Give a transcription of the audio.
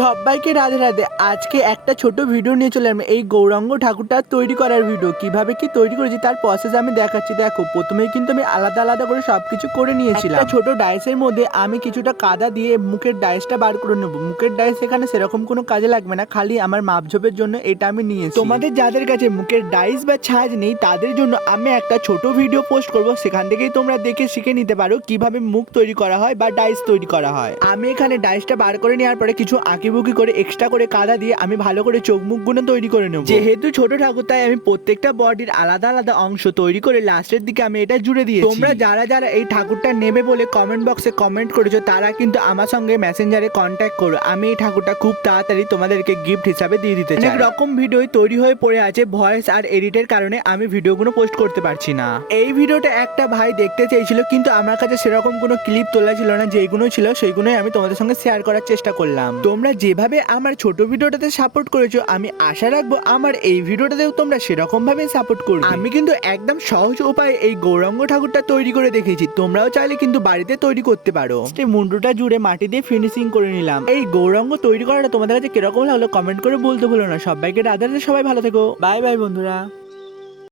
সবাইকে রাধে রাধে। আজকে একটা ছোট ভিডিও নিয়ে চলে আমি এই গৌরাঙ্গ ঠাকুরটা তৈরি করার ভিডিও কীভাবে কি তৈরি করেছি তার প্রসেস আমি দেখাচ্ছি। দেখো প্রথমে কিন্তু আমি আলাদা আলাদা করে সবকিছু করে নিয়েছিলাম। ছোট ডাইসের মধ্যে আমি কিছুটা কাদা দিয়ে মুখের ডাইসটা বার করে নেব। মুখের ডাইস এখানে সেরকম কোনো কাজে লাগবে না। খালি আমার মাপঝোপের জন্য এটা আমি নিয়েছি। তোমাদের যাদের কাছে মুখের ডাইস বা ছাঁচ নেই, তাদের জন্য আমি একটা ছোট ভিডিও পোস্ট করব। সেখান থেকেই তোমরা দেখে শিখে নিতে পারো কীভাবে মুখ তৈরি করা হয় বা ডাইস তৈরি করা হয়। আমি এখানে ডাইসটা বার করে নেওয়ার পরে কিছু আঁকিবুকি করে এক্সট্রা করে কাদা দিয়ে আমি ভালো করে চোখ মুখগুলো তৈরি করে নেব। যেহেতু ছোট ঠাকুর তাই আমি প্রত্যেকটা বডির আলাদা আলাদা অংশ তৈরি করে লাস্টের দিকে আমি এটা জুড়ে দিয়েছি। তোমরা যারা যারা এই ঠাকুরটা নেবে বলে কমেন্ট বক্সে কমেন্ট করেছ তারা কিন্তু আমার সঙ্গে মেসেঞ্জারে কন্ট্যাক্ট করো। আমি এই ঠাকুরটা খুব তাড়াতাড়ি তোমাদেরকে গিফট হিসাবে দিয়ে দিতে চাই। অনেক রকম ভিডিওই তৈরি হয়ে পড়ে আছে ভয়েস আর এডিটের কারণে আমি ভিডিওগুলো পোস্ট করতে পারছি না। এই ভিডিওটা একটা ভাই দেখতে চেয়েছিল কিন্তু আমার কাছে সেরকম কোনো ক্লিপ তোলা ছিল না যেগুলো ছিল সেইগুলোই আমি তোমাদের সঙ্গে শেয়ার করার চেষ্টা করলাম। তোমরা যেভাবে আমার ছোট ভিডিওটাতে সাপোর্ট করেছ, আমি আশা রাখব আমার এই ভিডিওটাতেও তোমরা সেরকম ভাবে সাপোর্ট করবে। আমি কিন্তু একদম সহজ উপায়ে এই গৌরাঙ্গ ঠাকুরটা তৈরি করে দেখেছি। তোমরাও চাইলে কিন্তু বাড়িতে তৈরি করতে পারো। মুন্ডুটা জুড়ে মাটি দিয়ে ফিনিশিং করে নিলাম। এই গৌরাঙ্গ তৈরি করাটা তোমাদের কাছে কীরকম লাগল কমেন্ট করে বলতে ভুলো না। সবাইকে রাধাতে সবাই ভালো থেকো। বাই বাই বন্ধুরা।